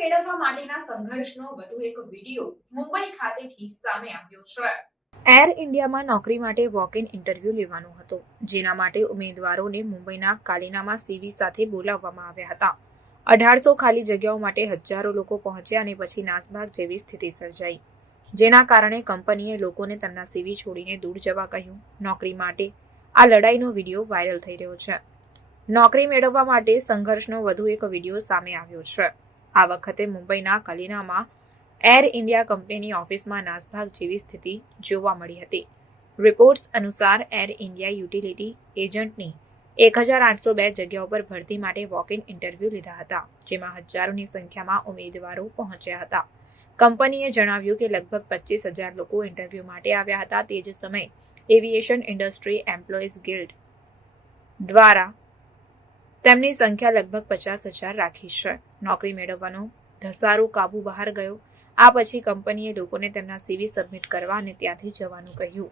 મેળવવા માટેના સંઘર્ષનો વધુ એક વિડીયો મુંબઈ ખાતેથી સામે આવ્યો છે. એર ઇન્ડિયામાં નોકરી માટે વોક ઇન ઇન્ટરવ્યૂ લેવાનો હતો, જેના માટે ઉમેદવારોને મુંબઈના કાલિનામાં સીવી સાથે બોલાવવામાં આવ્યા હતા. 1800 ખાલી જગ્યાઓ માટે હજારો લોકો પહોંચ્યા અને પછી નાસભાગ જેવી સ્થિતિ સર્જાઈ, જેના કારણે કંપનીએ લોકોને તેમના સીવી છોડીને દૂર જવા કહ્યું. નોકરી માટે આ લડાઈનો વિડીયો વાયરલ થઈ રહ્યો છે. નોકરી મેળવવા માટે સંઘર્ષનો વધુ એક વિડીયો સામે આવ્યો છે. આ વખતે મુંબઈના કલિનામાં એર ઇન્ડિયા કંપનીની ઓફિસમાં નાસભાગ જેવી સ્થિતિ જોવા મળી હતી. રિપોર્ટ્સ અનુસાર એર ઇન્ડિયા યુટિલિટી એજન્ટની 1802 જગ્યાઓ પર ભરતી માટે વોક ઇન ઇન્ટરવ્યૂ લીધા હતા, જેમાં હજારોની સંખ્યામાં ઉમેદવારો પહોંચ્યા હતા. કંપનીએ જણાવ્યું કે લગભગ 25,000 લોકો ઇન્ટરવ્યૂ માટે આવ્યા હતા. તે જ સમયે એવિએશન ઇન્ડસ્ટ્રી એમ્પ્લોઈઝ ગિલ્ડ દ્વારા તેમની સંખ્યા લગભગ 50,000 રાખી છે. નોકરી મેળવવાનો ધસારો કાબુ બહાર ગયો. આ પછી કંપનીએ લોકોને તેમના સીવી સબમિટ કરવા અને ત્યાંથી જવાનું કહ્યું.